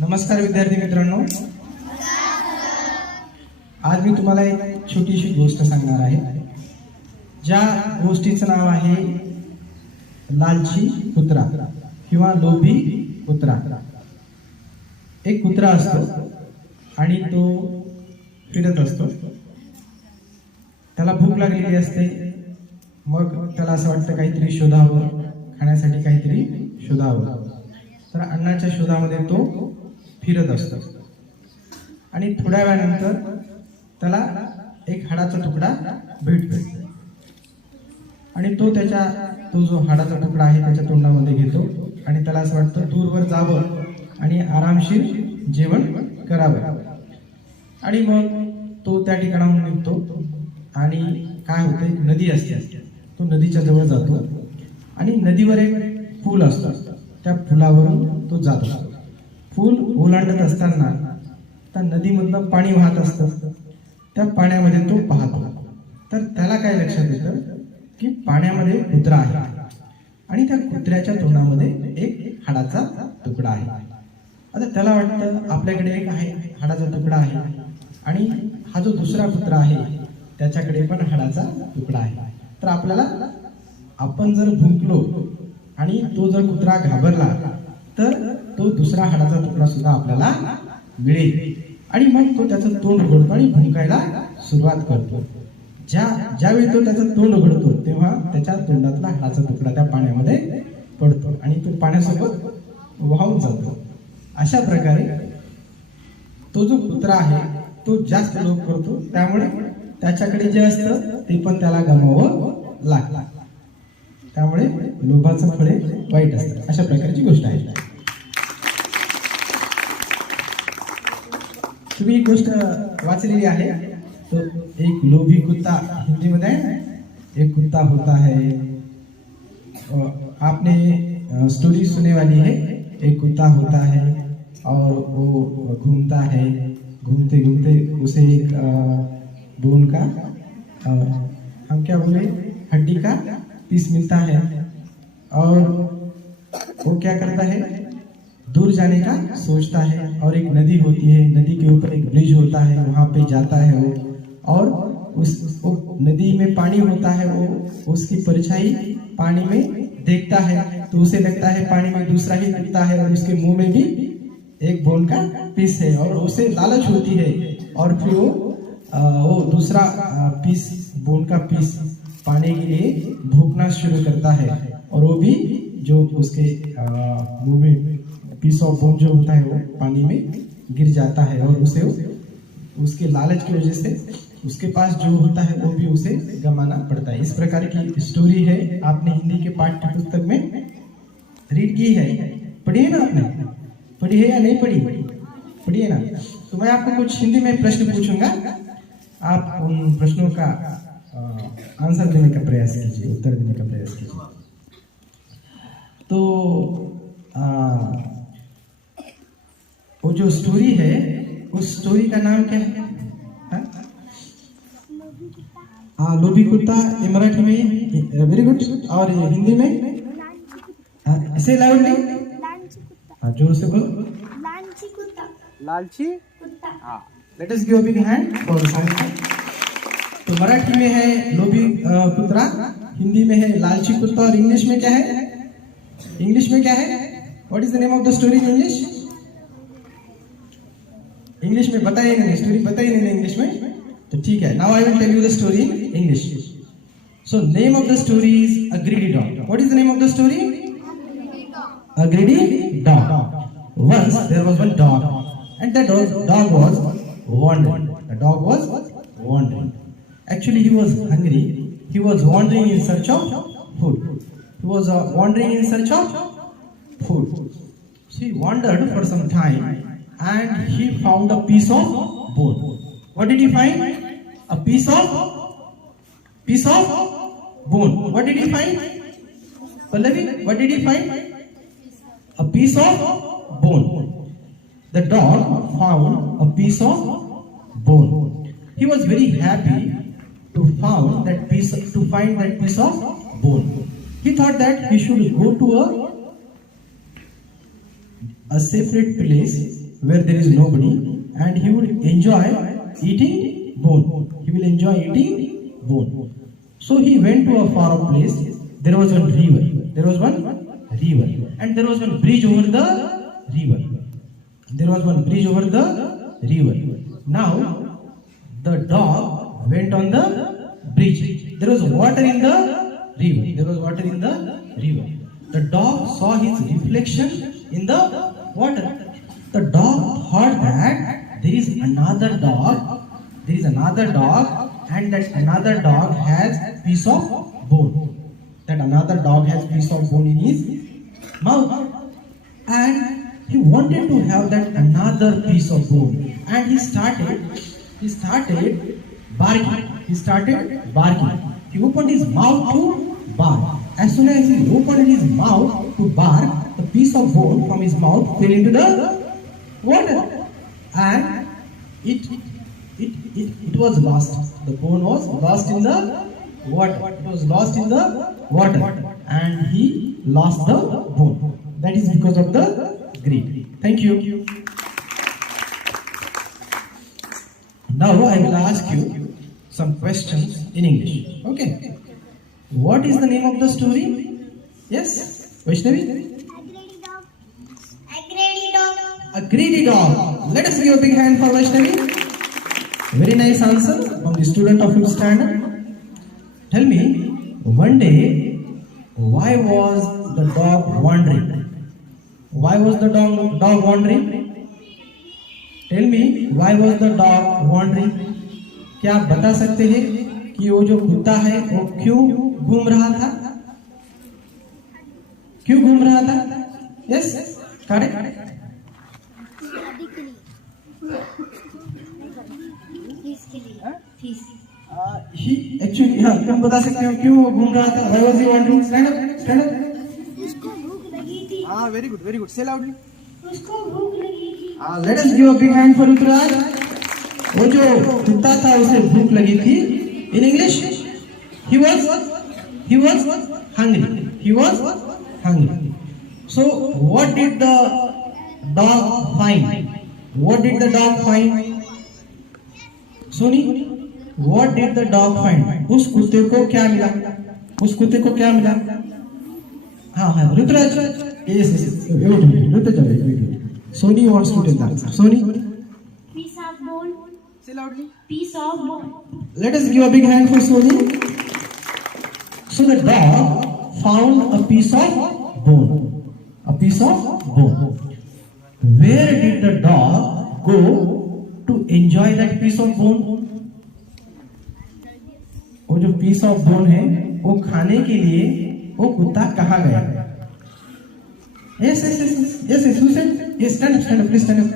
नमस्कार विद्यार्थी मित्रांनो, आज मी तुम्हाला एक छोटीशी गोष्ट सांगणार आहे. ज्या गोष्टीचं नाव आहे लालची कुत्रा किंवा लोभी कुत्रा. एक कुत्रा असतो आणि तो फिरत असतो. त्याला भूक लागलेली असते. मग त्याला असं वाटतं काहीतरी शोधावं, खाण्यासाठी काहीतरी शोधावं. तर अन्नाच्या शोधामध्ये तो फिरत असतो आणि थोड्या वेळानंतर त्याला एक हाडाचा तुकडा भेटतो आणि तो जो हाडाचा तुकडा आहे त्याच्या तोंडामध्ये घेतो आणि त्याला असं वाटतं दूरवर जावं आणि आरामशीर जेवण करावं. आणि मग तो त्या ठिकाणाहून निघतो आणि काय होतं, एक नदी असते. तो नदीच्या जवळ जातो आणि नदीवर एक पूल असतो. त्या पुलावरून तो जातो. पूल ओलांडत असताना त्या नदीमधनं पाणी वाहत असतं. त्या पाण्यामध्ये तो पाहतो. तर त्याला काय लक्षात येतं की पाण्यामध्ये कुत्रा आहे आणि त्या कुत्र्याच्या तोंडामध्ये एक हाडाचा तुकडा आहे. आता त्याला वाटतं आपल्याकडे एक हाडाचा तुकडा आहे आणि हा जो दुसरा कुत्रा आहे त्याच्याकडे पण हाडाचा तुकडा आहे. तर आपण जर भुंकलो आणि तो जर कुत्रा घाबरला तर तो दुसरा हाडाचा तुकडा सुद्धा आपल्याला मिळेल. आणि मग तो त्याचं तोंड उघडतो आणि भुंकायला सुरुवात करतो. ज्यावेळी तो त्याचं तोंड उघडतो तेव्हा त्याच्या तोंडातला हाडाचा तुकडा त्या पाण्यामध्ये पडतो आणि तो पाण्यासोबत वाहून जातो. अशा प्रकारे तो जो कुत्रा आहे तो जास्त लोभ करतो. त्यामुळे त्याच्याकडे जे असतं ते पण त्याला गमावं लागतं. त्यामुळे लोभाचं फळे वाईट असतं. अशा प्रकारची गोष्ट आहे. तुम्ही एक गोष्ट वाचलेली आहे. तो एक लोभी कुत्ता, हिंदी मध्ये एक कुत्ता होता है. आपने स्टोरी सुने वाली है. एक कुत्ता होता है और वो घूमता है. घूमते घूमते उसे एक बोन का हम क्या बोले हड्डी का पीस मिलता है और वो क्या करता है, दूर जाने का सोचता है. और एक नदी होती है, नदी के ऊपर एक ब्रिज होता है, वहां पे जाता है वो. और उस नदी में पानी होता है, वो उसकी परछाई पानी में देखता है तो उसे लगता है पानी में दूसरा ही कुत्ता है और उसके मुंह में भी एक बोन का पीस है और उसे लालच होती है. और फिर वो दूसरा पीस, बोन का पीस पाने के लिए भूखना शुरू करता है. और वो भी जो उसके मुंह में पीस ऑफ बोन जो होता है वो पानी में गिर जाता है और उसे उसके लालच की वजह से उसके पास जो होता है वो भी उसे गंवाना पड़ता है. इस प्रकार की स्टोरी है. आपने हिंदी के पाठ्य पुस्तक में रीड की है, पढ़ी है ना? आपने पढ़ी है या नहीं पढ़ी? पढ़ी है ना? तो मैं आपको कुछ हिंदी में प्रश्न पूछूंगा. आप उन प्रश्नों का आंसर देने का प्रयास कीजिए, उत्तर देने का प्रयास कीजिए. तो वो जो स्टोरी है उस स्टोरी का नाम क्या है? लोभी कुत्ता. ये मराठी में वेरी गुड. और हिंदी में ऐसे लाउडली, जोर से बोलो. लालची कुत्ता. लालची कुत्ता. Late us give a big hand for song. तो मराठी में है लोभी कुत्रा, हिंदी में है लालची कुत्ता और इंग्लिश में क्या है? इंग्लिश में क्या है? What is the name of the story in English? English में बताइए ना, स्टोरी बताइए ना इंग्लिश में. तो ठीक है, now I will tell you the story in English. So name of the story is a greedy dog. What is the name of the story? A greedy dog. Once there was one dog, and the dog was wandering. The dog was wandering. Actually, he was hungry. He was wandering in search of food. He was wandering in search of food. So he wandered for some time, and he found a piece of bone. What did he find? A piece of bone. What did he find? Pallavi, what did he find? A piece of bone. The dog found a piece of bone. He was very happy to find that piece of bone. He thought that he should go to a separate place where there is nobody, and he would enjoy eating bone. He will enjoy eating bone. So he went to a far off place. There was one river. There was one river, and there was one bridge over the river. There was one bridge over the river. Now the dog went on the bridge. There was water in the river. There was water in the river. The dog saw his reflection in the water. The dog thought that there is another dog. There is another dog, and that another dog has piece of bone. That another dog has piece of bone in his mouth, and he wanted to have that another piece of bone. And he started barking. He opened his mouth to bark. As soon as he opened his mouth to bark, the piece of bone from his mouth fell into the water, and it was lost. The bone was lost in the water. It was lost in the water, and he lost the bone. That is because of the greed. Thank you. Now I will ask you some questions in English. Okay. What is the name of the story? Yes, Vaishnavi? A greedy dog. A greedy dog. Let us give a big hand for Vaishnavi. Very nice answer from the student of 5th standard. Tell me, one day, why was the dog wandering? Why was the dog wandering? Tell me, why was the dog wandering? क्या आप बता सकते हैं कि वो जो कुत्ता है वो क्यों घूम रहा था? क्यों घूम रहा था? Yes, correct. He actually, हाँ, तुम बता सकते हो क्यों वो घूम रहा था? Why was he wandering? Stand up. उसको भूख लगी थी. हाँ, very good. Say loudly. उसको भूख लगी थी. Let us give a big hand for Ruturaj. वो जो कुत्ता था उसे भूख लगी थी. In English, he was hungry. He was hungry. So what did the dog find? What did the dog find? Soni, what did the dog find? उस कुत्ते को क्या मिला? उस कुत्ते को क्या मिला? हाँ, Ruturaj. Yes. Wait. Soni wants to tell the answer. Soni. Piece of bone. Say loudly. Piece of bone. Let us give a big hand for Soni. So the dog found a piece of bone. A piece of bone. Where did the dog go to enjoy that piece of bone? वो जो piece of bone है, वो खाने के लिए वो कुत्ता कहाँ गया? Yes. Who said? Yes, stand up. Please stand up.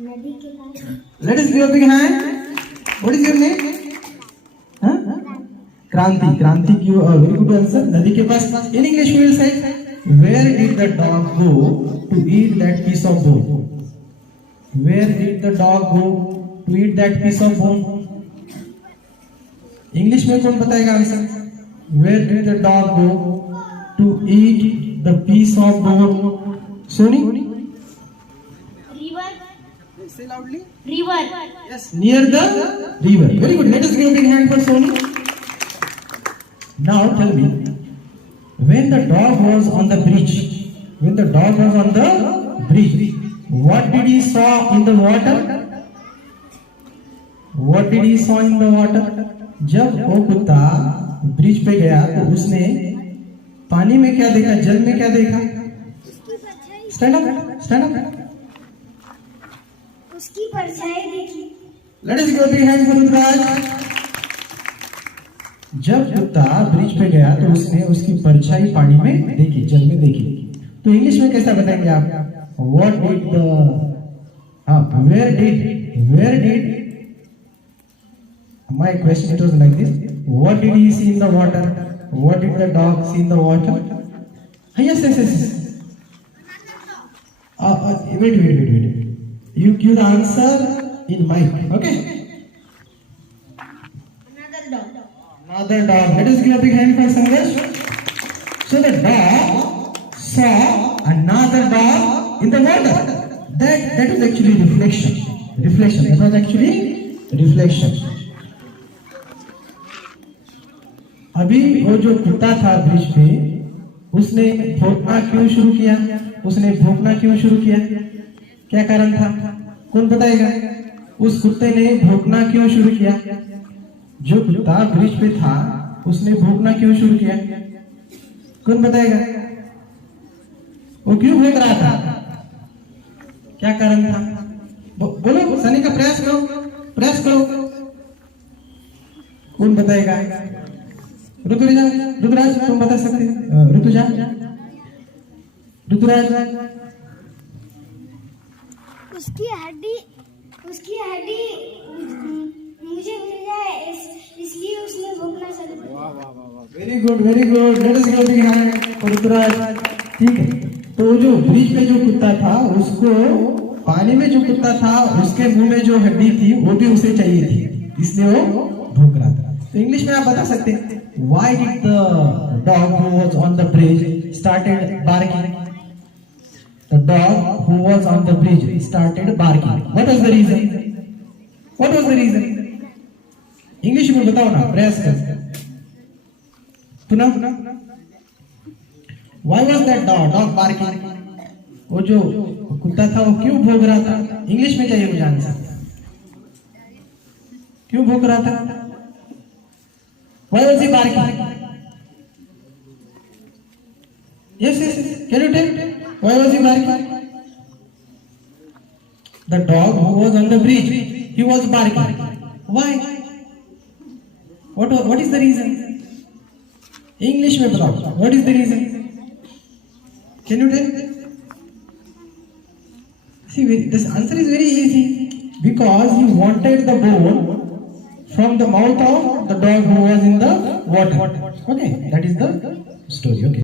नदी के पास. Let us give a big hand. What is your name? Huh? Kranti. Give a very good answer. नदी के पास. In English we will say, where did the dog go to eat that piece of bone? Where did the dog go to eat that piece of bone? English में कौन बताएगा answer? Where did the dog go to eat the piece of bone? Soni? River. Say loudly. River. Yes, near the river. Very good. Let us give a big hand for Soni. Now tell me, when the dog was on the bridge, what did he saw in the water? What did he saw in the water? जब वो कुत्ता bridge पे गया तो उसने पानी में क्या देखा? जल में क्या देखा? Stand up. उसकी परछाई देखी. Let us give a big hand for Ruturaj. जब कुत्ता ब्रिज पे गया तो उसने उसकी परछाई पानी में देखी, जल में देखी. तो इंग्लिश में कैसा बताएंगे आप? What did the where did my question it was like this. What did he see in the water? What did the dog see in the water? Yes. Wait. You give the answer in mic. Okay. Another dog. Let us give a big hand for Sangesh. So the dog saw another the dog in the water. That was actually reflection. That was actually reflection. अभी वो जो कुत्ता था bridge पे, उसने भौंकना क्यों शुरू किया? क्या कारण था? कौन बताएगा? उस कुत्ते ने भौंकना क्यों शुरू किया? जो कुत्ता ब्रिज पे था उसने भौंकना क्यों शुरू किया? कौन बताएगा? वो क्यों भौंक रहा था? क्या कारण था? बोलो, सनी का प्रयास करो। कौन बताएगा? ऋतुराज तुम बता सकते? ऋतुराज उसकी हड्डी मुझे मिल जाए इसलिए उसने भौंकना शुरू किया। Very good, let us give big hand for Rituraj. ठीक है, तो जो ब्रिज पे जो कुत्ता था, उसको पानी में जो कुत्ता था उसके मुंह में जो हड्डी थी वो भी उसे चाहिए थी, इसलिए वो भौंक रहा था। तो इंग्लिश में आप बता सकते हैं, why did the dog who was on the bridge started barking? The dog who was on the bridge started barking. What was the reason? English में बताओ ना, प्रयास कर। पुनः, why was that dog barking? वो जो कुत्ता था वो क्यों भौंक रहा था? इंग्लिश में चाहिए मुझे आंसर। क्यों भौंक रहा था? Why was he barking? Yes. Can you tell? Why was he barking? The dog who was on the bridge, he was barking. Why? What is the reason? English में बताओ. What is the reason? Can you tell? See, this answer is very easy. Because he wanted the bone from the mouth of the dog who was in the water. Okay, that is the story. Okay.